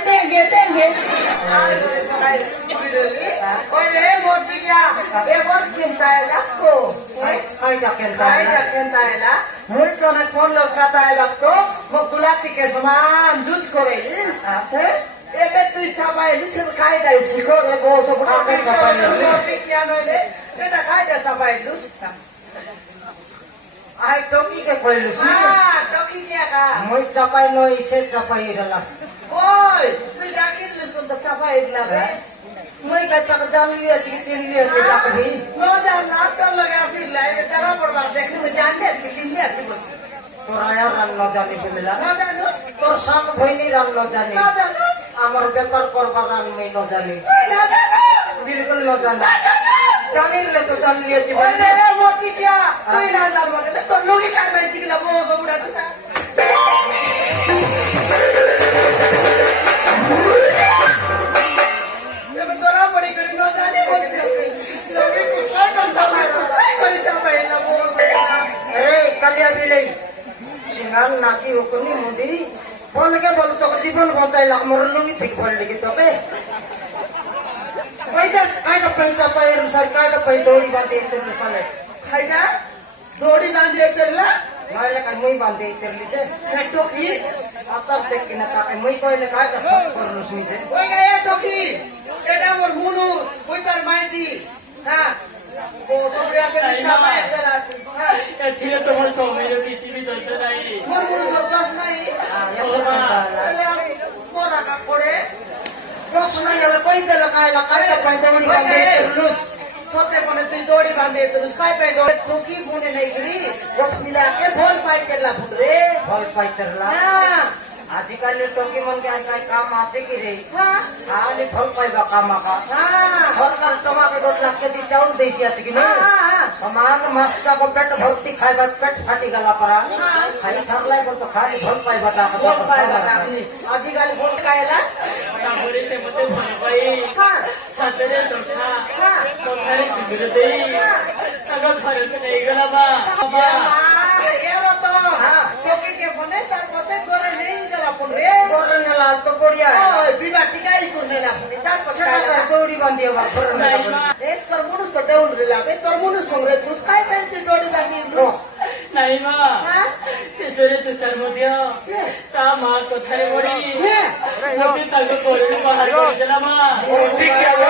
देंगे देंगे ওরে মোটি গিয়া এবার কিনতায় লাগতো কয়টা কেনতায় না মুই তো না কোন লোক কাটায় লাগতো মোক গুলাতিকে সমান জুজ করে এবে তুই চাপাইলিস কায়দায় শিখো রে বস কাকে চাপাইলি? মোটি গিয়া নইলে এটা কায়দা চাপাইলুস আই টকিকে কইলুস নি টকি গিয়া কা মই চাপাই নই সে চাপাই রলা ওই তুই ডাকিলিস কোন তো চাপাই দিলা রে মই কই তাকে জানলি আছে কি চিনলি আছে ডাকবি নো জানলা তোর লগে আসিল লাইভে তারা পড়বার দেখলি মই জানলি আছে চিনলি আছে বলছি তোর আয়ার রান ন জানি বলিলা না জানো তোর সান ভইনি রান ন জানি না জানো আমার ব্যাপার করবার রান মই ন জানি না জানো বিলকুল ন জানি জানিলে তো জানলি আছে ওরে মোটি কিয়া তুই না জানবা রে তোর লগে কাই বাইতি গলা বো গবুড়া তুই এবে তোরা পড়ি করি ন জানি বলছিস লগে কুসলা কর চাপাই করে চাপাই না বো আরে কালিয়া বিলাই সিঙ্গার নাকি হুকুনি মুদি বলকে বল তোকে জীবন বঞ্চাইলাম মোর লুঙ্গি ঠিক পড়লি কি তোকে ওই দেশ কাইটা পাই চাপাই রুসাই কাইটা পাই দৌড়ি বাঁধে তোর রুসালে খাইনা দড়ি বাঁধিয়ে তেরলা নইলে কাই মই বাঁধে তেরলি যে টকি আচার দেখ কিনা তাকে মই কইলে কাইটা সব করলুস নিজে ওই গায়ে টকি এটা আমার মুনু ওই তার মাইতিস হ্যাঁ ও সবরিয়া কে চাপাই তেলা এথিরে তোমার সময়ের কিছু বি দোষ নাই মোর মুনু সরকাস নাই তাহলে আমি মোরা কা করে দোষ নাই হলে কই দিল কাইলা কাইটা পাই দৌড়ি বাঁধে তেরলুস সতে বনে তুই দড়ি বাঁধিয়ে তুলুস কাই পাই দড়ি টকি বনে নাই গরি গোট মিলা কে ভোল পাই তেলা ফুট রে ফল পাই তেরলা হ্যাঁ আজিকালি টকি মন কে আর কাই কাম আছে কি রে হ্যাঁ খালি ফল পাইবা কামাকা হ্যাঁ সরকার তোমাকে 1 লাখ কেজি চাউল দেইছি আছে কি না সমান মাছটা को पेट भर्ती खाइबा पेट फाटी गला परा खाई सरलाई पर तो खाली फल पाइबा टाका ভোল পাইবা আপনি আজিকালি ভোল খাইলা তারপরে সে মতে ভালো পাই হ্যাঁ হাতেরে সখা কথারে সিগুরে দেই তাকে ঘরে তো নেই গেলা বা এলো তো টকি কে বনে তার পথে করে নেই গেল আপন রে করনে লাল তো बढ़िया है ওই বিবা টিকাই করনে আপনি তার পথে সেটা দৌড়ি বাঁধিয়ে বা করনে এই তোর মনুষ তো দেউল রে লাবে তোর মনুষ সঙ্গে তুই কাই পেন্টি ডড়ি বাঁধি লু নাই মা হ্যাঁ শেষরে তুষার মধ্যে তা মা কোথায় বড়ি হ্যাঁ মতে তাকে করে বাহার করে দিলা মা ঠিক আছে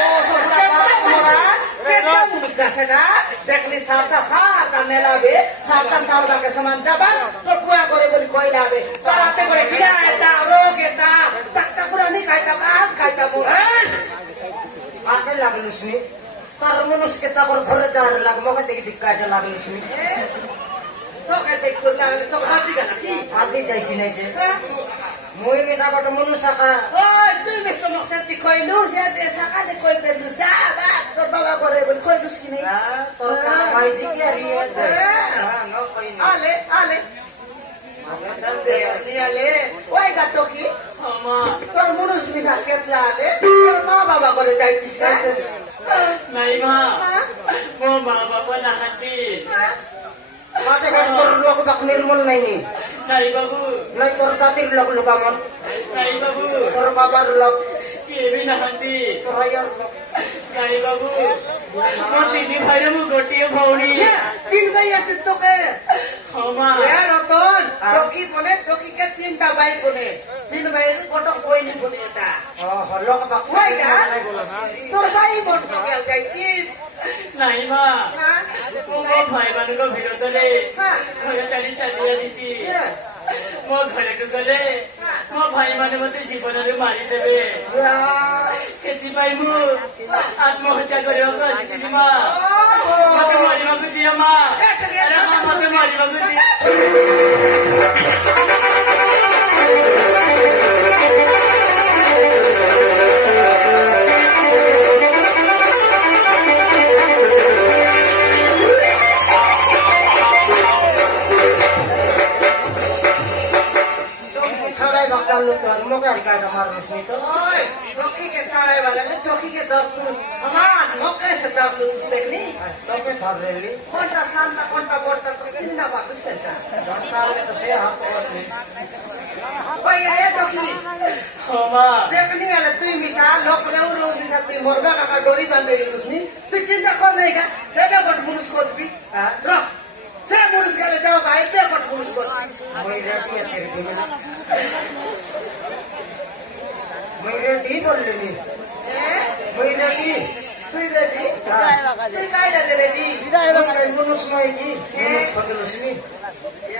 ও সবটা মোরা কেটা মুনুষ গাছে না দেখলি সাতা সাতা মেলাবে সাতা চাউদাকে সমান যাবা তোর কুয়া করে বলি কইলাবে তারাতে করে কিডা এটা রোগ এটা টাকা করে নি খাইতা ভাত খাইতা মো आके लागलुस नी तार मनुष्य के ताकर घरे जारे लाग मके देखि दिक्काटे लागलुस नी তোকে দেখ করলা তো বাতি গেল কি आदि जैसी नहीं जे मुई मिसा गट मनुष्य का ওই তুই মিস্টার মকসদি কইলু সে দে সকালে কই দেলু যা বা তোর বাবা করে বলি কইলুস কি নাই तो भाई जी के रिए दे हां नो कोई नहीं আলে আলে हमें दम दे আলে ওই গাটো কি মা তোর মনুষ মিশা কেতলা আলে তোর মা বাবা করে যাইতিস নাই মা মো মা বাবা না হাতি माटे गट तोर लोक बक निर्मल नहीं नी নাই বাবু नहीं तोर दातिर लोक लुकामन নাই বাবু तोर बाबार लोक কে বি না হাতি तोर यार लोक নাই বাবু মো তিনি ভাইরে মু গোটিয়ে ভৌড়ি তিন ভাই আছে তোকে ক্ষমা এ রতন টকি বলে টকিকে তিনটা ভাই বলে তিন ভাইয়ের কটক কইলি বলে এটা ओह लोक बक ওই গা नहीं बोला তোর ভাই বোন টকে যাইতিস নাই মা হ্যাঁ মো ভাই ମାନଙ୍କ বিরোধରେ হ্যাঁ ଘରେ ଚାଲି ଚାଲି ଆସିଛି হ্যাঁ ମୋ ଘରକୁ ଗଲେ ମୋ ଭାଇମାନେ ମତେ ଜୀବନରେ ମାରିଦେବେ ସେଥିପାଇଁ ମୁଁ ଆତ୍ମହତ୍ୟା କରିବାକୁ ଆସିଥିଲି ମା ମତେ ମରିବାକୁ ଦିଅ ମା ଆରେ ହଁ ମତେ ମରିବାକୁ ଦିଅ छड़ाई बक्का लो तो मोके हरिका का मार रसनी तो ओए टोकी के चढ़ाई वाले ने टोकी के दर तू समान मौके से दर तू देखली तो के धर लेली कोनटा सामना कोनटा बोलता तो चिन्ना बात उसका जनता के तो से हाथ पकड़ ली ओए ये टोकी দেখনি ক্ষমা দেখনি গেলে তুই মিশা লোক রেউ রেউ মিশা তুই মরবে কাকা ডরি বাঁধে গেলুসনি তুই চিন্তা কর নাই গা দেবে কট মুনুষ করবি রক সে মুনুষ গেলে যাও ভাই বে কট মুনুষ করবি মই রেডি আছে রে বিমলা মই রেডি বললিনি মই রেডি তুই রেডি তুই কাইডা দে রেডি মানুষ নয় কি মানুষ কতলসনি এ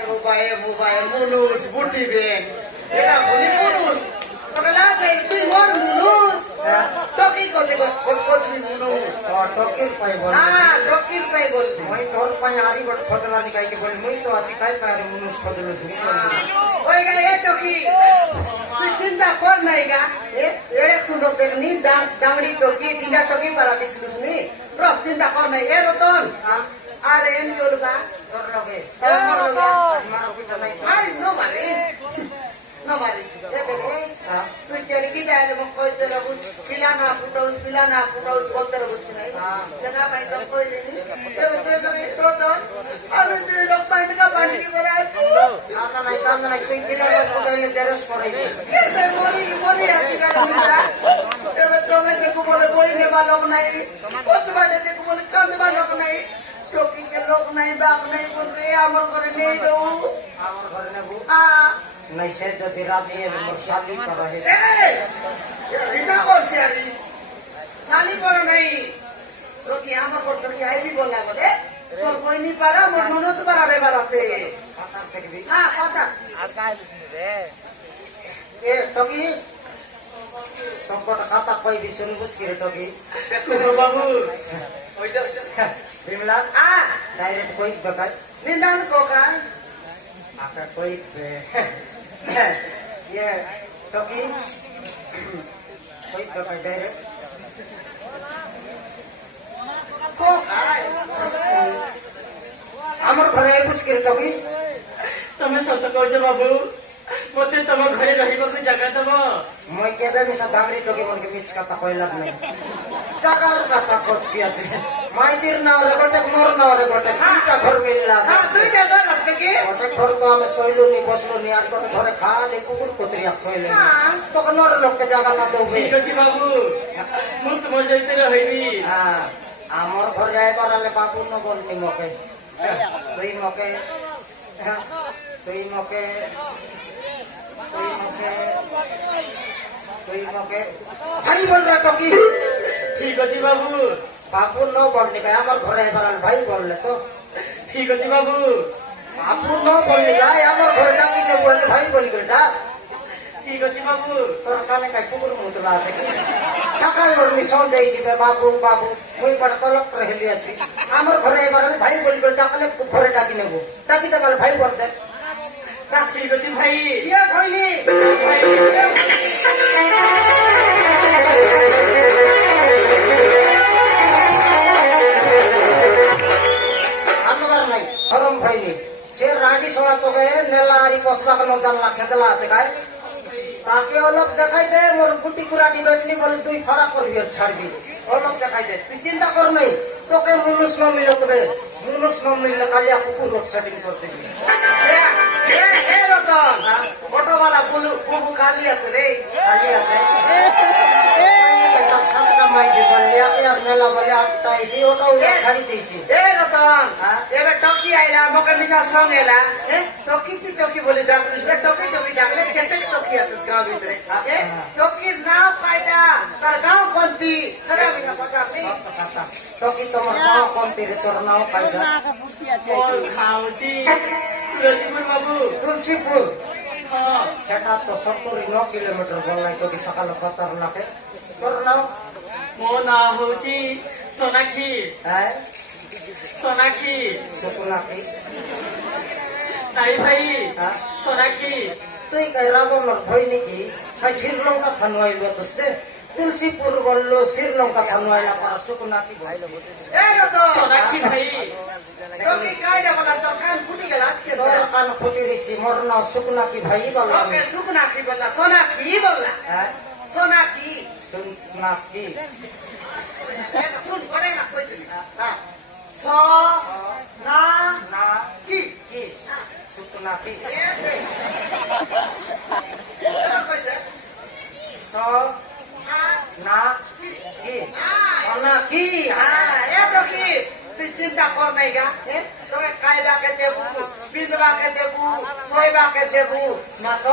মোবাইল মুনুষ বুটি বেন এটা বলি মুনুষ তোকে লাগে তুই মর মুনুষ তো কি করতে করবি মুনুষ টকির পাই বল হ্যাঁ ডকির পাই বলবি মই তোর পাই আরি বট খতলা নিকাইকে বল মই তো আছি কাই পাই রে মানুষ কতলসনি ওই গা এ টকি তুই চিন্তা কর নাই গা এড়ে সুন্দর দেখনি ডাংরি টকি ডিনা টকি পারা বিসলুসনি রক চিন্তা কর নাই এ রতন আর এম জলবা তোর লগে আমার লগে মার পিটা নাই আই নো মারে নো মারে এ দেখে তুই কেড়ে কি দাইলে মক কইতে রবুস পিলানা ফুটাউস বলতে রবুস কি নাই সেটা পাই তো কইলেনি এবে তুই যদি রতন আমি তুই লোক পান্ডকা পান্ডকি করে আছি কান্দা নাই তুই পিটা পুটাইলে জেরস করাইবি এতে মরি আছি কেন মিলা এবে তুমি দেখো বলে বই নেবা লোক নাই প্রতিবারে দেখো বলে কান্দবা লোক নাই টকিকে লোক নাই বাপ নাই বলরে আমার ঘরে নেই রো আমার ঘরে নেবো আ নাই সে যদি রাজি এর মোর শাদি করা হে এই রিসা করছি আরে খালি পড়ে নাই টকি আমার ঘর টকি আইবি বললা বলে তোর বইনি পারা মোর ননদ পারা রে বাড়াতে কথা দেখবি হ্যাঁ কথা এ টকি তোর কথা কইবি শুনবুস কি রে টকি বাবু বিমলা আ ডাইরেক্ট কই দকাই নিদান কোকা আপনা কই ये टकी কই দকাই ডাইরেক্ট কোকা আমার ঘরে আইবুস কি রে টকি তুমি সত কହୁଛ বাবু মতে তম ঘরে রহিବାକୁ জায়গা দেব মই কেবে মিশা দামরি টকি মনকে মিছ কথা কইলাম নাই জাগার কথা করছি আছে মাইজির নাওরে গোটে মোর নাওরে গোটে দুইটা ঘর মিললা হ্যাঁ দুইটা ঘর টকি গোটে ঘর তো আমি শৈলুনি বসলুনি আর গোটে ঘরে খালি কুকুর কুতরিয়া শৈলে তখন ওর লোককে জাগা না দেবে ঠিক ଅଛି বাবু ମୁଁ ତୁମ ସହିତ ରହିବି আমার ঘরে আইবার আলে বাবু ন বলনি মকে তুই মকে তুই মকে তুই মকে তুই মকে ভাই বল রে টকি ঠিক ଅଛି বাবু বাবু ন বলনি গায় আমার ঘরে আইবার আলে ভাই বললে তো ঠিক ଅଛି বাবু বাবু ন বলনি গায় আমার ঘরে ডাকি নেবো ভাই বলি করে ডাক ঠিক ଅଛି বাবু তোর কানে কাই কুকুর মুতলা আছে কি সকাল নরমি সঞ্জয়ছি বে বাবু বাবু মুই পড় কলক রহিলি আছি আমার ঘরে এবার ভাই বলি করে ডাকলে ঘরে ডাকি নেবো ডাকি তো বলে ভাই বলতে ঠিক ଅଛି ଭାଇ ইয়ে ভাইনি আনবার নাই ধরম ভাইনি সে রাগি ছড়া তোকে নেলা আরি পসলা কেন জানলা খেতলা আছে গায় তাকে অলপ দেখাই দে মোর গুটি কুড়াটি বেটলি বলে তুই ফাড়া করবি আর ছাড়বি অলপ দেখাই দে তুই চিন্তা কর নাই তোকে মুনুষ ন মিলে তবে মুনুষ ন মিললে কালিয়া কুকুর রোড সেটিং করতে দিবি এ রতন অটোওয়ালা বুবু খালি আছে রে খালি আছে সাতটা মাইছি বললি আপনি আর মেলা বলে আটটা এসে ওটা ছাড়ি দিয়েছি এ রতন এবার টকি আইলা মকে মিশা সঙ্গ এলা টকি চি টকি বলে ডাকলিস টকি টকি ডাকলে কেটে টকি আছে গাঁও ভিতরে টকির নাও কায়দা তার গাঁও কোনটি সেটা মিশা কথা আছে টকি তোমার নাও কমতি রে তোর নাও পাইদা ମୋର ଖାଉଛି ତୁଳସୀପୁର ବାବୁ তুলসীপুর ହଁ সেটা তো 79 কিলোমিটার বললাই টকি সকাল 50 লাখে তোর নাও ମୋ ନାଁ ହଉଛି ସୋନାକ୍ଷୀ হ্যাঁ ସୋନାକ୍ଷୀ শুকুনাকি ନାଇଁ ଭାଇ হ্যাঁ ସୋନାକ୍ଷୀ তুই কাই রাবণর ভয় নাকি ভাই শ্রীলঙ্কা থানুয়াইল তোস্তে তুলসীপুর বললো শ্রীলঙ্কা থানুয়াইলা পারা শুকুনাকি বললো এ রতন ସୋନାକ୍ଷୀ ଭାଇ টকি কায়দা বলা তোর কান ফুটি গেল আজকে তোর কান ফুটি রিসি মোর নাও শুকুনাকি ভাই বললাম ওকে সুকনা কি বললা সোনা কি বললা হ্যাঁ সোনা কি শুকুনাকি শুন করে না কই তুমি স না না কি কি শুকুনাকি কই খবর নাই গা তোকে খাইবাকে দেবু পিন্ধবাকে দেবু শোইবাকে দেবু মাত্র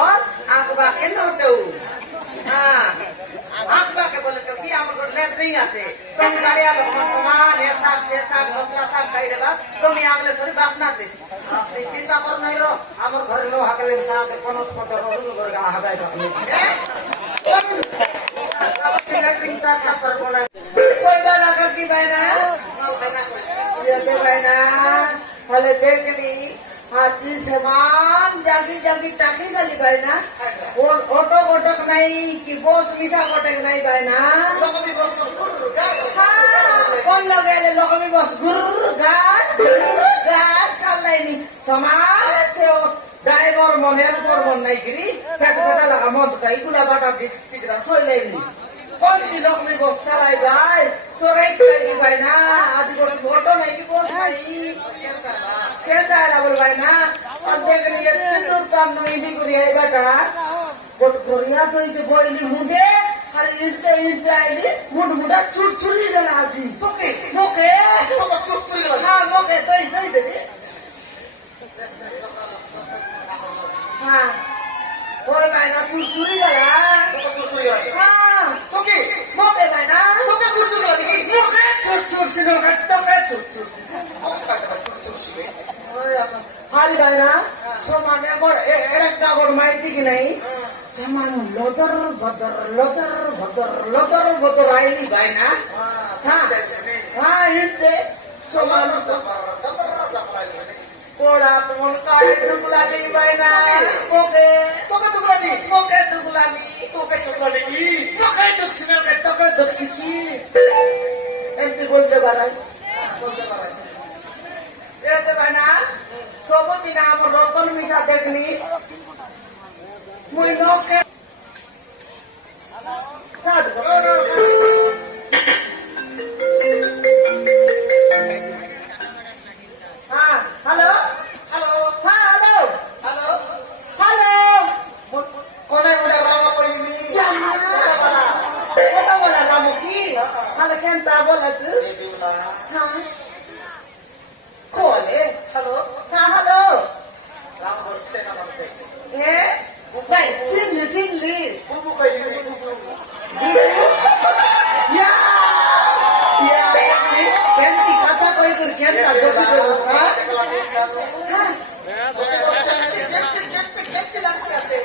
আঁকবাকে ন দেউ হ্যাঁ আঁকবাকে বলে তো কি আমার ঘর ল্যাট্রিন আছে তুমি গাড়িয়া লোক সমান এ শাক সে শাক মশলা শাক খাই দেবা তুমি আগলে সরি বাসনা দিস আপনি চিন্তা কর নাই র আমার ঘরে লো হাগলে সাথে কনস্পদ রুল করে হাগাই আপনি আপনি ল্যাট্রিন চার চাপার বলে কইবা রাখা কি বাইনা যেতে বাইনা ফলে দেখলি হাতি সমান জাগি জাগি টাকি গলি বাইনা অটো গোটক নাই কি বস মিশা গোটক নাই বাইনা লগমি বস গুর কোন লগাইলে লগমি বস গুর গাড় চালাইনি সমান আছে ও ড্রাইভার মনের পরবন নাই গিরি পেট পেটা লাগা মন চাই গুলা বাটা টিকরা সইলাইনি কোন দি লগমি বস চালাই ভাই তোরাই তো ভাই না আদি করে অটো নাই কি বস নাই কেতা বল ভাই না আর দেখলি এত দূর কাম নই বি করি আই বাটা কোট করিয়া তো এই যে বইলি মুডে আর ইটতে আইলি মুডা চুরচুরি গেল আজি তোকে মোকে চুরচুরি গেল না মোকে দই দেবি হ্যাঁ ওই ভাই না চুরচুরি গেল চুরচুরি হয় হ্যাঁ তোকে মোকে ভাই না তোকে চুরচুরি হয় মোকে চুরচুরি গেল তোকে চুরচুরি ওকে কাটবা চুরচুরি হারি ভাই না সমানে একটা গড় মাইতি কি নাই সমান লদর বদর আইলি ভাই না হ্যাঁ হিঁড়তে সমান পোড়া তোমার কারে দুগলা নেই ভাই না ওকে তোকে টুকরানি ওকে দুগলা নেই তোকে টুকরানি কি তোকে দুঃখছি না তোকে দুঃখছি কি এমনি বলতে পারাই বলতে পারাই এতে ভাই না সবদিন আমার রতন মিশা দেখনি মুই নকে সাদ হ্যাঁ হ্যালো হ্যালো হ্যাঁ হ্যালো হ্যালো হ্যালো কোনে বলে রামা কইনি কথা বলা রামু কি তাহলে কেন তা বলা তুই বিউলা হ্যাঁ কোলে হ্যালো হ্যাঁ হ্যালো রাম বলতে না বলতে এ ভাই চিনলি বুবু কইনি বুবু ইয়া ইয়া কেনতি কথা কই তোর কেন তা জটি করছ হ্যাঁ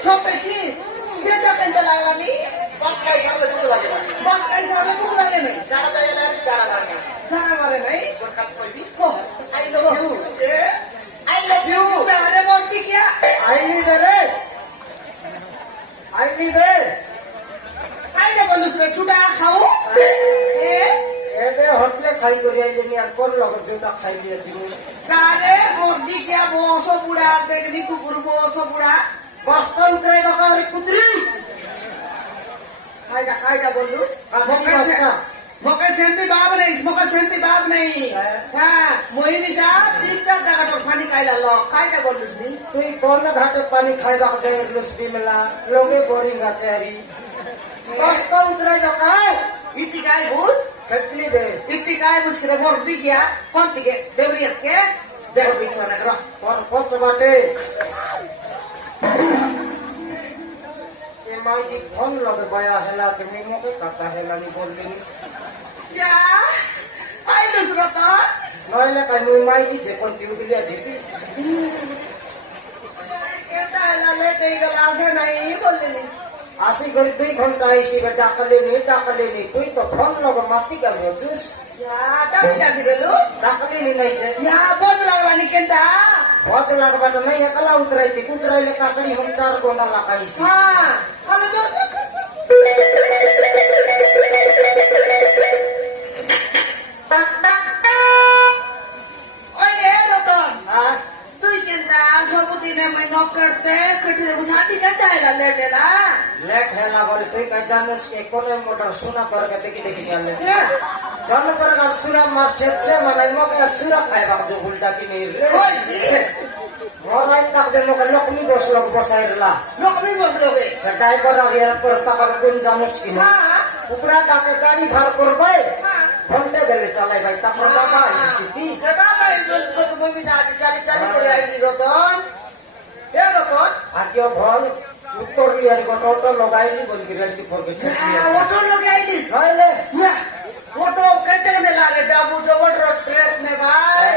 ছোট কি কে তো কেন লাগানি বাক্কাই সামনে বুক লাগে নাই জানা মারে নাই কো আই লাভ ইউ আরে মরতি কি আইনি বেরে আইনি বে খাইলে বলুস রে চুডা খাও এ এবে হোটেলে খাই করি আইলি আর কোন লগর জুটা খাই দিয়েছি কারে মরতি কি বসো বুড়া দেখনি কুকুর বসো বুড়া বস্তন্ত্রে বাকার কুদরি খাইটা বলু মকে সেন্তি বাপ নেই হ্যাঁ মোহিনী সাহেব 3-4 টাকা তোর পানি খাইলা ল খাইটা বলুস নি তুই কোন ঘাটে পানি খাইবা যায় লুসবি মেলা লোকে বোরিং আচারি বস্তন্ত্রে বাকার ইতি গাই বুঝ চটনি বে ইতি গাই বুঝ করে মরতি গিয়া কোন থেকে দেবরিয়াত কে দেখো বিছানা করো তোর পচ বাটে এ মাইজি ফোন লগে বয়া হেলা তুমি মকে কাটা হেলানি বললি ইয়া আইলুস রতা নইলে কাই মুই মাইজি যে কোন দিউ দিলিয়া জিপি কেটা এলা লেট হয়ে গেল আসে নাই বললি আসি করে 2 ঘন্টা আইসি বে ডাকলে নি তুই তো ফোন লগে মাতি গেল জুস ইয়া ডাকি দেলু ডাকলি নি নাই যে ইয়া বোঝ লাগলা নি কেনটা बहुत लगवा तो नहीं एकला उतराई थी उतराई काकड़ी हम 4 गोंडा लगाई सी হ্যাঁ তাহলে তোর ওই রে রতন हां তুই কেনটা সবদিনে মই নক করতে কটিরে বুঝাতি কেনটা এলা লেট এলা लेट है ना बोले तुई का जानस के कोने मोटर सुना कर के देखी गले হ্যাঁ जन पर का सुरा मार छे माने मो के सुरा खाइबा जो उल्टा की नहीं रे ওই জি मोराई तक दे मो के लकमी बस लग बसाइरला নকমি বসরবে सटाई पर आ गया पर तक गुन जानस की ना হ্যাঁ उपरा डाके गाड़ी भार करबे হ্যাঁ ঘন্টা গেলে চালাই ভাই তারপর বাবা আছে সিটি সেটা ভাই বলতো তুমি চালি চালি করে আইলি রতন এ রতন আর কেউ ভল উত্তর লিয়ার গোটা অটো লগাইলি বলি রাজি পড়বে অটো লোকে আইলি নইলে অটো কেটে নেলা রে ডাবু জবর ট্রেন নে ভাই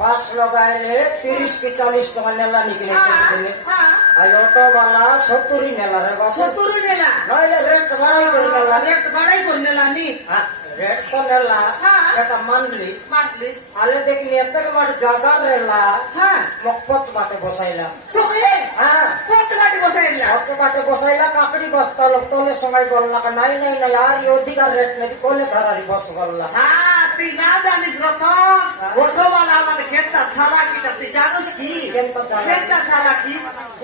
বাস লগাইলে 30 কি 40 টাকা নেলা নিকলে দিলে হ্যাঁ আর অটো वाला 70 নেলা রে বাস 70 নেলা নইলে রেট বাড়াই করে নেলা রেট বাড়াই করে নেলা নি রেট তো নেলা হ্যাঁ। সেটা মানলি মাতলিস আলে দেখলি এত মার জায়গা রেলা হ্যাঁ মকপত বাটে বসাইলা তো এ হ্যাঁ কত বাটি বসাইলা মকপত বাটে বসাইলা কাকড়ি বস্তা লোক তোলে সময় বললা নাই নাই নাই আর এই অধিকার রেট নেই কোলে ধরারি বস বললা হ্যাঁ তুই না জানিস রতন অটো वाला মানে খেতা ছাড়া কি তুই জানিস কি কেনতা ছাড়া? খেতা ছাড়া কি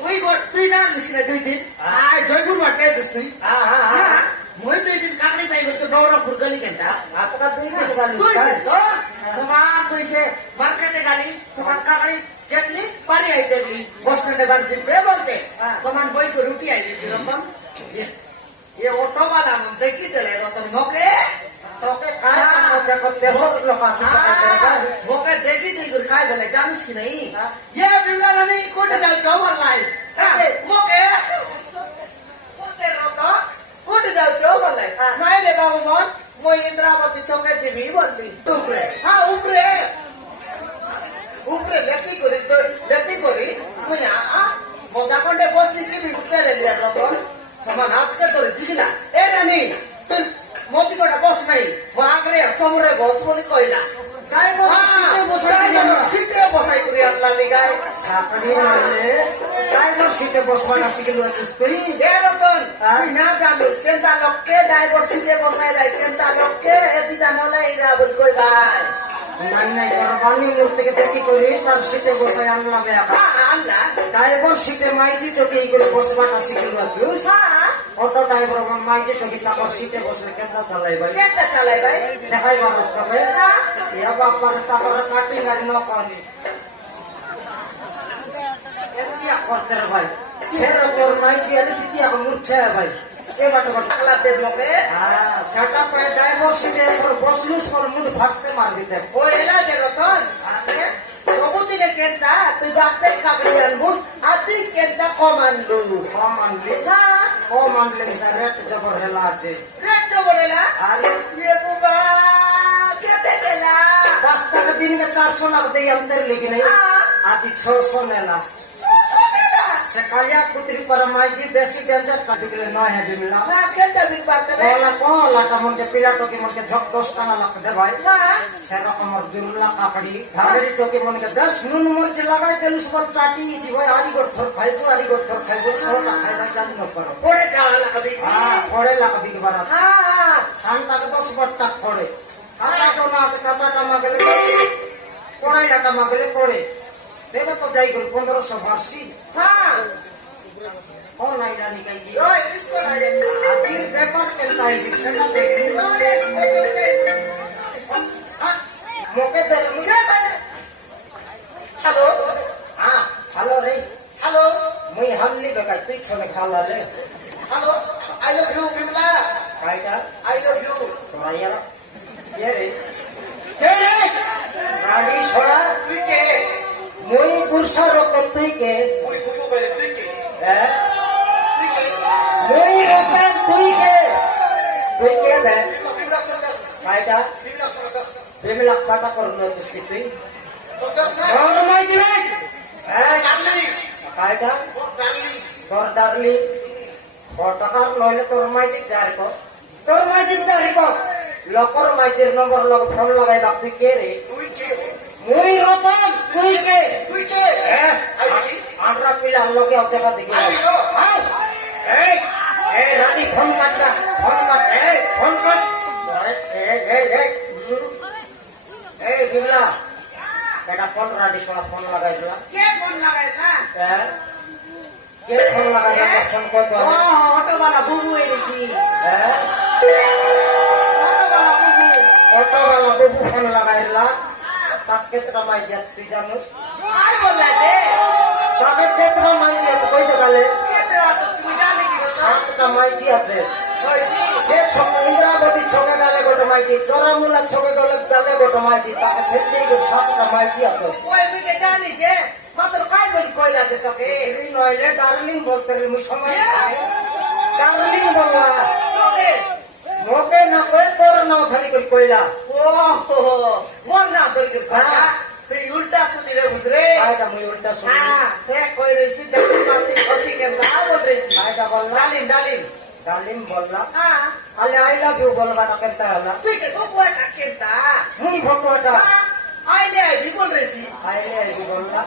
ওই তুই না লিসলে 2 দিন আয় জয়পুর বাটে দিস তুই হ্যাঁ হ্যাঁ হ্যাঁ মই 2 দিন কাকড়ি পাই বলতে গৌরবপুর গলি কেনটা আপনার 2 দিন গালি তুই তো সমান কইছে মার্কেটে গালি সমান কাকড়ি গেটলি পারি আই দেখলি বস স্ট্যান্ডে বাড়ি জিপে বলতে সমান বই করে রুটি আই দিছি রতন ये ऑटो वाला मन देखी दिले रतन मोके তোকে কাজ দেখো দেশর লোক আছে मोके देखी दी गुर काय बोले जानिस की नहीं ये बिमला नहीं कोट जाओ चौवर लाई मोके कोटे रतन कोट जाओ चौवर लाई नहीं रे बाबू मन মই इंद्रावती चौके जीवी बोलली ऊपरे हां ऊपरे ऊपरे लेती करी মই মজা করে বসি কি ভিতরে লিয়া রতন সমান হাতকে ধরে জিগিলা এ রানী তুই মতি কোটা বস নাই মো আগরে চমরে বস বলি কইলা গাই বস সিটে বসাই সিটে বসাই করি আল্লাহ নি গাই ছাকড়ি মারলে ড্রাইভার সিটে বসবা না শিখলো তুই এ রতন তুই না জানিস কেনটা লোককে ড্রাইভার সিটে বসাই রাই কেনটা লোককে এদিটা নলে ইরা বল কই ভাই নাই নাই তোর বানি মূর্তিকে দেখি করি তার সিটে বসাই আনলাম একা আল্লাহ ড্রাইভার সিটে মাইজি তোকে এই করে বসবাটা শিখলো তুই হ্যাঁ অটো ড্রাইভার মাইজি তোকে তারপর সিটে বসলে কেনটা চালাই ভাই কেনটা চালাই ভাই দেখাই বাবা তোকে এ বাবার তারপর কাটি গাড়ি ন পানি এমনিয়া করতে রে ভাই সেরকম মাইজি আলি সিটি এখন মূর্ছা ভাই এ বাটো বাটো টাকলা দে মোকে সেটা পায় ড্রাইভার সিটে তোর বসলুস পর মুড ফাটতে মারবি দেখ ও এলা যে রতন প্রভুতিনে কেনটা তুই বাস্তে কাকড়ি আনবুস আর তুই কেনটা কম আনলু কম আনলি কম আনলে রেট জবর হেলা আছে রেট বলেলা আরে ये बुबा কেতে গেলা 5 টাকা দিন কে 400 লাখ দেই अंदर लेके नहीं आज 600 নেলা সে কালিয়া কুতরি पर মাইজি বেশি ডেঞ্জার পাটিকলে নয় হে বিমলা না কেতে বিক বাতে ওলা কোলাটা মনকে পিলাটো কি মনকে ঝক 10 টাকা লাখ দে ভাই না সেরকম জুরলা কাকড়ি ধামেরি টোকে মনকে 10 নুন মরিচ লাগাই দেলুস বল চাটি জি ভাই আরি গড় থর খাইবো ছোটা খাইবা জানি ন করো পড়ে ডালা কবি পড়ে লাখ বিকবার আছে হ্যাঁ শান্তাকে 10 বট্টা পড়ে কাঁচা জমা আছে কাঁচাটা মাগলে কড়াইলাটা মাগলে পড়ে দেবে তো যাই গেল 1500 ভার্সি হ্যাঁ কোন আইলা নিকাই দি ওই ইসকো না আজির ব্যাপার কেনটা হইছে সেটা দেখি মোকে দে মুঝে হ্যালো হ্যাঁ হ্যালো রে হ্যালো মুই হামলি বেকাই তুই ছনে খালা রে hello I love you Bimla কাইটা আই লাভ ইউ তোরা ইয়ারা কে রে কে রে গাড়ি ছড়া তুই কে মুই পুরসা রকম তুই কে মুই বুবু বলে তুই কে হ্যাঁ তুই কে মুই রকম তুই কে দে বিমলা চন্দাস কাইটা বিমলা চন্দাস বেমিলা কাটা করলো তুই তুই চন্দাস না নরমাই দিবে হ্যাঁ ডার্লিং কাইটা ও ডার্লিং তোর ডার্লি টাকার নইলে তোর মাইজিক জারি কর তোর মাইজিক জারি কর লোকর মাইজির নম্বর লগ ফোন লাগাই বাপ তুই কে রে তুই কে মুই রতন তুই কে তুই কে হ্যাঁ আইবি আমরা পিলা লোকে দেখা দেখি আইবি এই এই রানী ফোন কাট এই ফোন কাট এই বিমলা এটা কোন রানী সোনা ফোন লাগাই দিলা কে ফোন লাগাইলা হ্যাঁ কে ফোন লাগাই দিলা ফোন কর ও অটো वाला বুবু এনেছি হ্যাঁ অটো वाला বুবু অটোওয়ালা বাবু ফোন লাগাইলা তাকে কেতরা মাই যাত্রী জানোস আই বললা দে তাকে কেতরা মাই আছে কইতে গেলে কেতে আতো তুমি জানি কি কথা 7টা মাইজি আছে সে ইন্দ্রাবতী ছকে গেলে গোটা মাইজি, চরামুলা ছকে গেলে গোটা মাইজি, তাকে সেদিকে 7টা মাইজি আছে। ওই মিকে জানি যে মাত্র কাই বলি কইলা যে তোকে এই নইলে ডার্লিং বলতে মুই সময় ডার্লিং বললা তোকে মোকে না কই তোর নাও ধরি কই কইলা ও মোর না দরকার কথা তুই উল্টা শুনি রে বুঝরে আইটা মুই উল্টা শুনি হ্যাঁ সে কই রইছি ডালি মাছি অছি কেন না বলরেছি আইটা বললা ডালিম ডালিম ডার্লিং বললা হ্যাঁ আলে আই লাভ ইউ বলবাটা কেনতা হলা তুই কে বকুয়াটা কেনতা মুই ভকোটা আইলে আইবি বলরেছি আইলে আইবি বললা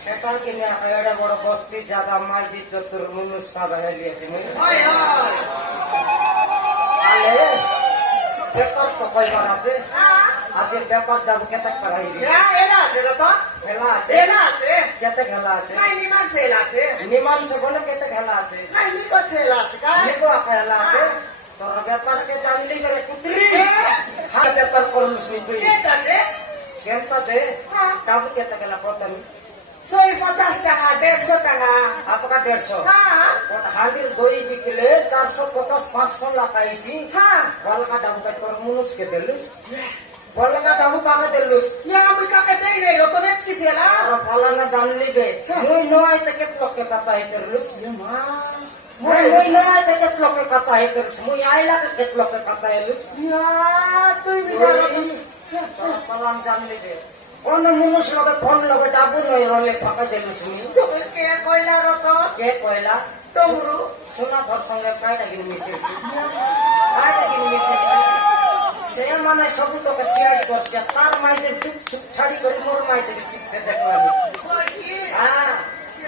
সেটা কিনা এড়ে বড় বস্তি জায়গা মাইজি চতুর মুনুস কা বাহেলিয়েছে মুই ওই ওই আলে ব্যাপার তো কইবার আছে হ্যাঁ আজের ব্যাপার যাবো কেতে করাইবি এলা আছে রে তো খেলা আছে এলা আছে কেতে খেলা আছে নাই নিমান সে এলা আছে নিমাংস বলে কেতে খেলা আছে নাই নিকো সে এলা আছে কা নিকো খেলা আছে তোর ব্যাপারকে জানলি করে কুতরি হার ব্যাপার করলুস নি তুই কে কাটে কেনতা দে হ্যাঁ ডাবু কেতে খেলা কতন 150 টাকা 150 টাকা আপকা 150 হ্যাঁ ওর হাঁড়ির দই বিকলে 450 500 লাগাইছি হ্যাঁ বলকা ডাবুকে তোর মুনুসকে দিলুস বলকা ডাবু কাকে দিলুস ইয়া আমি কাকে দেই রে রতনে কি সেলা আর ফলানা জানলি বে মুই নয় থেকে লোকে কথা হেতরলুস মা মুই নয় থেকে লোকে কথা হেতরলুস মুই আইলা কে লোকে কথা হেলুস ইয়া তুই বিজার ফলান জানলি বে কোন মুনুস লগে ফোন লগে ডাবু নই রলে ফাকা দিলুস নি তোকে কে কইলা রত কে কইলা টমরু সোনা ধর সঙ্গে কাইটা গিন মিশে কাইটা গিন মিশে সে মানে সবু তোকে সিআইডি করছে তার মাইদের চুপ ছাড়ি করে মোর মাইদের শিখছে দেখলাম কই কি হ্যাঁ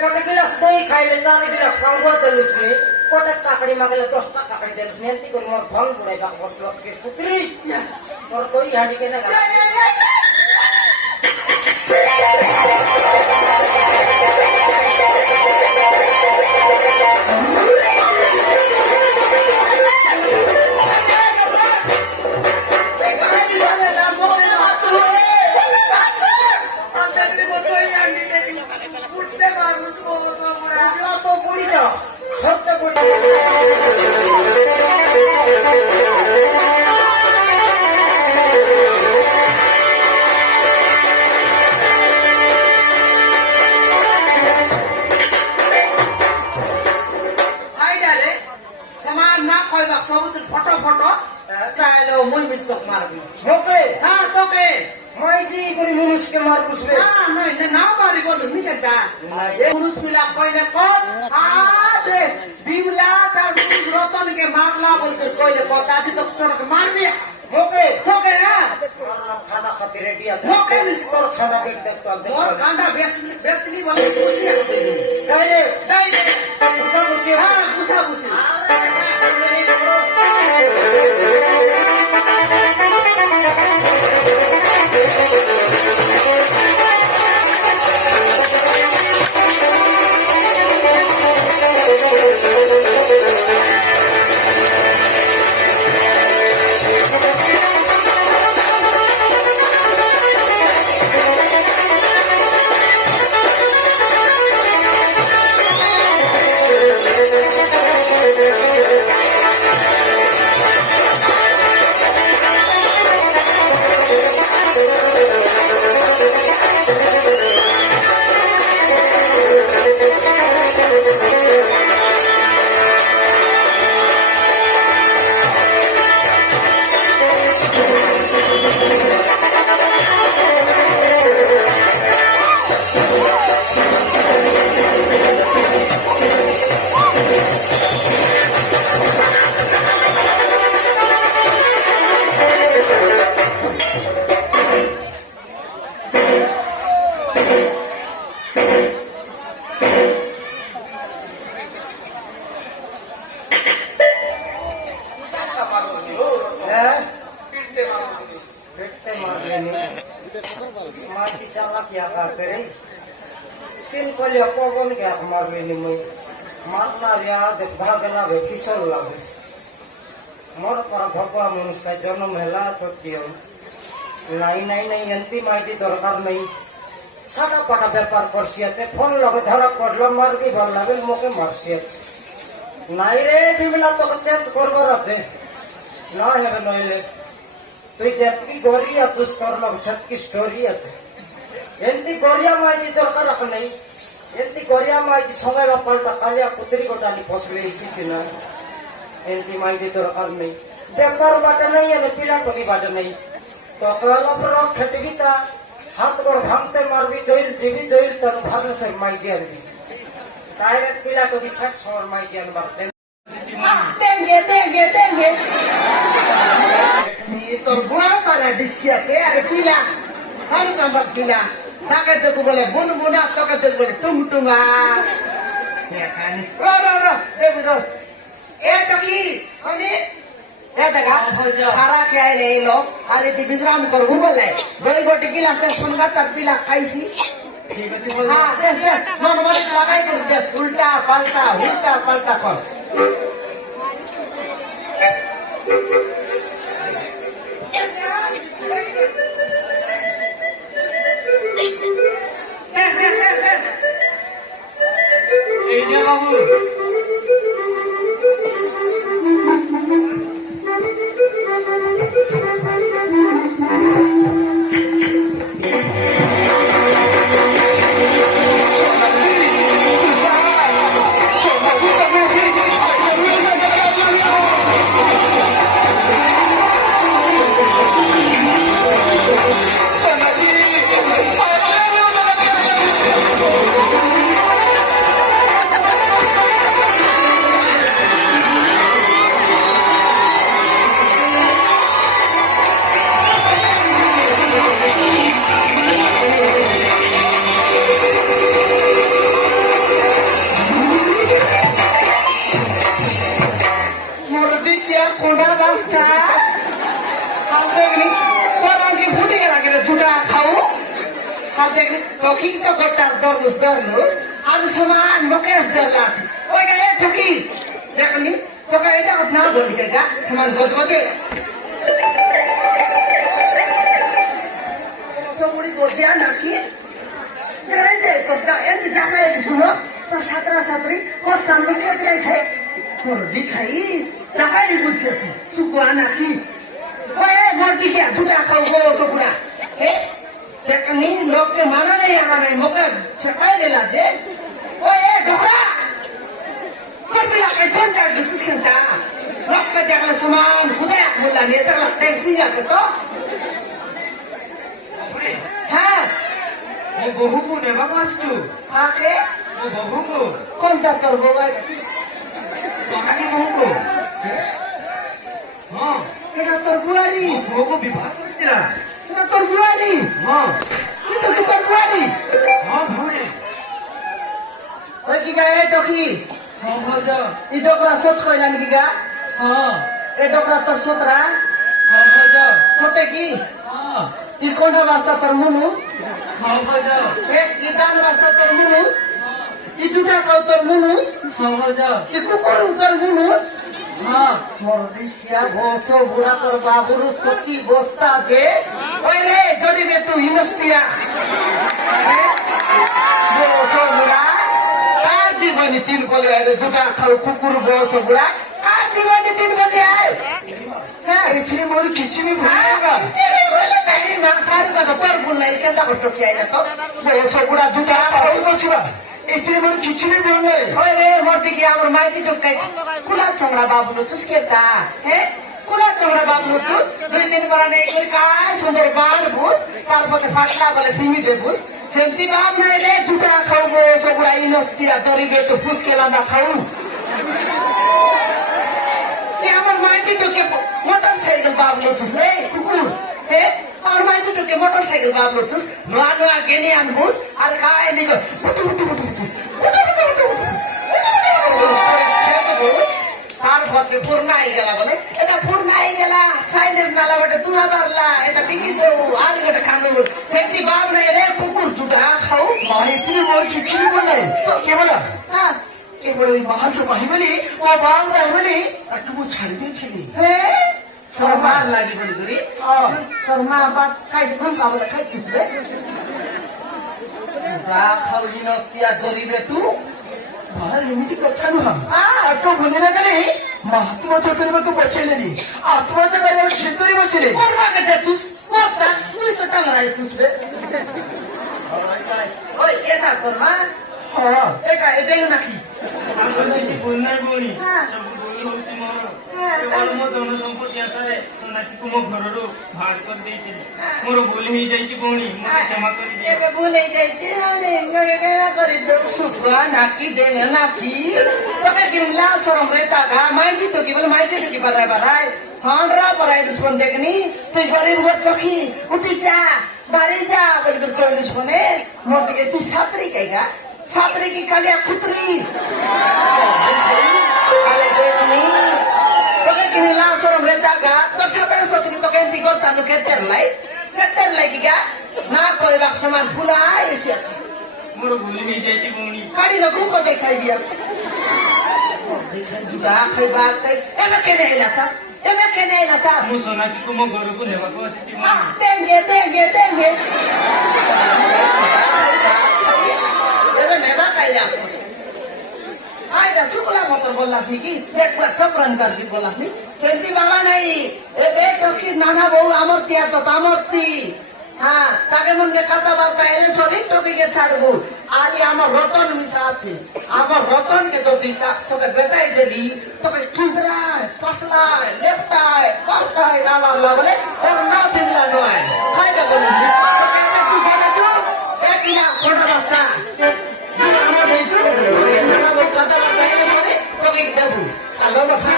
কোটে গিলাস দই খাইলে 4 গিলাস পাঙ্গর দিলুস নি কোটে কাকড়ি মাগলে 10টা কাকড়ি দিলুস নি এন্তি করে মোর ধন বুড়াই বাক বসলো সে পুত্রি মোর দই হাঁড়ি কেনে গা তো বুড়ি যাও ছোট্ট বুড়ি আইডারে সমান না কইবা সবুত ফটো ফটো তাইলে মুই মিস্টক মারবি মোকে হ্যাঁ তোকে মাইজি করে মুনুষকে মারবুস বে না নাই না মারি বলুস নি কেনটা এ পুরুষ মিলা কইলে কোন দে বিমলা তার পুরুষ রতনকে মারলা বলতে কইলে কথা আজি তো তোকে মারবি মোকে তোকে না খানা খাতে রেডি আছে মোকে মিস তোর খানা বেট দেখতো মোর গান্ডা বেচলি বলে খুশি হতে ডাইরেক্ট ডাইরেক্ট বুঝা বুঝি হ্যাঁ বুঝা বুঝি মাটি চালা কি আকাছে রে তিন কলিয়া পবন কে মারলি নি মই মারলা রিয়া দেখ ভাগলা বে কিশোর লাগে মোর পর ভগবান মনুষ্য জন্ম হেলা সত্যিও নাই নাই নাই এন্তি মাইজি দরকার নাই সাদা পাটা ব্যাপার করছি আছে ফোন লগে ধরা পড়লো মারবি ভাল লাগে মোকে মারছি আছে নাই রে বিমলা তোকে চেঞ্জ করবার আছে না হবে নইলে তুই যেতকি গড়িয়া তুস তোর লোক সেতকি স্টোরি আছে এমতি গড়িয়া মাইজি দরকার রাখ নেই এমতি গড়িয়া মাইজি সময় বা পাল্টা কালিয়া কুতরি গোটালি ফসলে এসেছি না এমতি মাইজি দরকার নেই বেকার বাটে নেই এনে পিলা টকি বাটে নেই তোকে অলপ রক খেটবি তা হাত গোড় ভাঙতে মারবি জৈল জিবি জৈল তোর ভাবলে সে মাইজি আনবি ডাইরেক্ট পিলা টকি ষাট সময় মাইজি আনবার Dengue. Ni torbua para disiate are pila. Hai number pila. Takke to bole bun buna takke to bole tumtunga. Ya kan. Ro. Debu. To ki? Koni? দেখা খারা খেয়ালে এই লোক আর এটি বিশ্রাম করবো বলে জয় গোটি কিলা শুনগা তার পিলা খাইছি ঠিক আছে হ্যাঁ দেখ নরমালি লাগাই করে দেখ উল্টা পাল্টা কর এই যে বাবু Toki to kotar dormus anu saman mokes dorlat oye toki দেখনি তোকে এটা না বলি এটা সমান গজবদে সবুড়ি গজিয়া নাকি এই যে তোটা এত জায়গা এসে শুনো তো ছাত্রা ছাত্রী কোন সামনে কেটে খায় তোর দিখাই জায়গায় বুঝছে তুই কোয়া নাকি ওয়ে মর দিকে দুটা খাও গো সবুড়া দেখনি লোককে মানা নেই আনা নেই মোকে ছেকাই দিলা যে ওয়ে ঢোকরা কোন পিলা কে সেন্টার দিছিস কেনটা লোককে দেখলে সমান খুদে বললা নেতা ট্যাক্সি আছে তো হ্যাঁ এই বহুকু নেবাক আসছু কাকে ও বহুকু কোনটা তোর বাবা সোনাকি বহুকু হ্যাঁ এটা তোর বুয়ারি বহুকু বিবাহ করেছিলা এটা তোর বুয়ারি হ্যাঁ এটা কি তোর বুয়ারি হ্যাঁ ভুনে ওই কি গায়ে টকি হ্যাঁ ভজ ই ডোকরা সোচ কইলাম কি গা হ্যাঁ এ ডোকরা তোর সোতরা হ্যাঁ ভজ সোতে কি হ্যাঁ ই কোনটা বাস্তা তোর মুনুস হ্যাঁ ভজ এ ই দান বাস্তা তোর মুনুস ই জুটা খাও তোর মুনুস হ্যাঁ ভজ ই কুকুর তোর মুনুস হ্যাঁ সর্দি কিয়া বসো বুড়া তোর বাবুর সত্যি বস্তা দে ওই রে যদি রে তুই হিমস্তিয়া বসো বুড়া আর জীবনী তিন বলে আরে জুটা খাও কুকুর বসো বুড়া আর জীবনী তিন বলে আয় হ্যাঁ এখানে মোর কিছু নি ভুলেগা তোর ভুল নাই কেন করতো কি আইলা তো বসো বুড়া জুটা খাও তো ছুড়া এখানে মোর কিছু নি ভুলে ওই রে মরতে কি আমার মাইতি ঢুকাই কুলা চমড়া বাবু তুস কেতা হ্যাঁ কুলা চমড়া বাবু তুস 2-3 বার নেই করে কাজ সুন্দর বার বুঝ তারপরে ফাটলা বলে ফিমি দে বুঝ সেন্তি বাপ নাই রে দুটা খাওবো সবুড়া ইনস্তিয়া জরিবে একটু ফুসকেলা না খাও কি আমার মাইতি ঢুকে মোটরসাইকেল বাবু তুস রে কুকুর হ্যাঁ আমার মাইতি ঢুকে মোটরসাইকেল বাবু তুস নোয়া গেনে আনবুস আর খায় নিগো বুটু তার ভদ্রে পূর্ণাই গেলা বলে এটা পূর্ণাই গেলা সাইলেন্স নালা বটে তুলা বারলা এটা ডিগি দেবো আর গোটে কামড় সেটি বাপ নাই রে কুকুর দুটা খাও মাহিত্রী মোর কিছু নি বলে তো কে বলা হ্যাঁ কেবল ওই মাহাতো মাহিবলি ও বাং মাহিবলি একটু মু ছাড়ি দিয়েছিলি তোর মার লাগি বলি করি তোর মা বাপ খাইছে কোন কাবলে খাইছিস রে খাও জিনস্তিয়া ধরিবে তু ବାହା ଏମିତି କଥା ନୁହଁ ତୁ ଭୁଲି ନ ଗଲେ ମହାତ୍ମା କରିବାକୁ ପଛେଇଲେନି ଆତ୍ମହତ୍ୟା କରିବାକୁ ଛେତରି ବସିଲେ করবা কেটে তুস মরতা তুই তো টাঙরাই তুসবে ওই এটা করবা ହଁ এটা এটাই নাকি ବୁନାଇ ଭଉଣୀ ହଁ। ସବୁ ଭୁଲ ହଉଛି ମୋର ହଁ, କେବଳ ମୋ ଧନ ସମ୍ପତ୍ତି ଆଶାରେ ସୋନାକ୍ଷୀକୁ ମୋ ଘରରୁ ବାହାର କରିଦେଇଥିଲି ମୋର ଭୁଲ ହେଇଯାଇଛି ଭଉଣୀ ମୋତେ କ୍ଷମା କରିଦିଅ ଏବେ ଭୁଲେଇ ଯାଇଛି শুকুয়া নাকি দেনে নাকি তোকে কিনলা সরমরে টাকা মাইজি তো কি বলে মাইজি তো কি বারাই বারাই হান্ডরা বারাই দুশ্মন দেখনি তুই গরিব ঘর চোখি উঠি যা বাড়ি যা বলে তোর কই দুশ্মনে মোর দিকে তুই ছাত্রী কাইগা ছাত্রী কি কালিয়া খুতরি কালে দেখনি তোকে কিনলা সরমরে টাকা তোর ছাত্রের সত্যি তোকে এন্তি করতা তো কেতের লাই কি গা না কইবাক সমান ফুলাই এসে ମୋର ଭୁଲ ହେଇଯାଇଛି ଭଉଣୀ কাড়ি লগু কো দেখাই দিয়া দেখাই দিবা খাইবা খাই এমে কেনে এলাছাস ମୁଁ ସୋନାକ୍ଷୀକୁ ମୋ ଘରକୁ ନେବାକୁ ଆସିଛି ଭଉଣୀ দেঙ্গে এবে নেবা কাইলা আইটা শুকলা মতর বললাস নাকি একবার ঠপরান কাজি বললাস নি কেন্দি বাবা নাই এ বে সখী নানা বউ আমরতি আছ তামরতি হ্যাঁ তাকে মনে কথাবার্তা এলে শরীর তোকে গিয়ে ছাড়বো আজ আমার রতন মিশা আছে আমার রতনকে যদি তোকে বেটাই দিলি তোকে ঠিকরায় পাসলায় লেপটায় পাল্টায় নালা লাগলে ওর না দিল্লা নয় হাইটা বলি তোকে একটা কি জানা তো এক লাখ কোটা রাস্তা আমার বলছো নানা বউ কথাবার্তা এলে শরীর তোকে দেবো ଚାଲ କଥା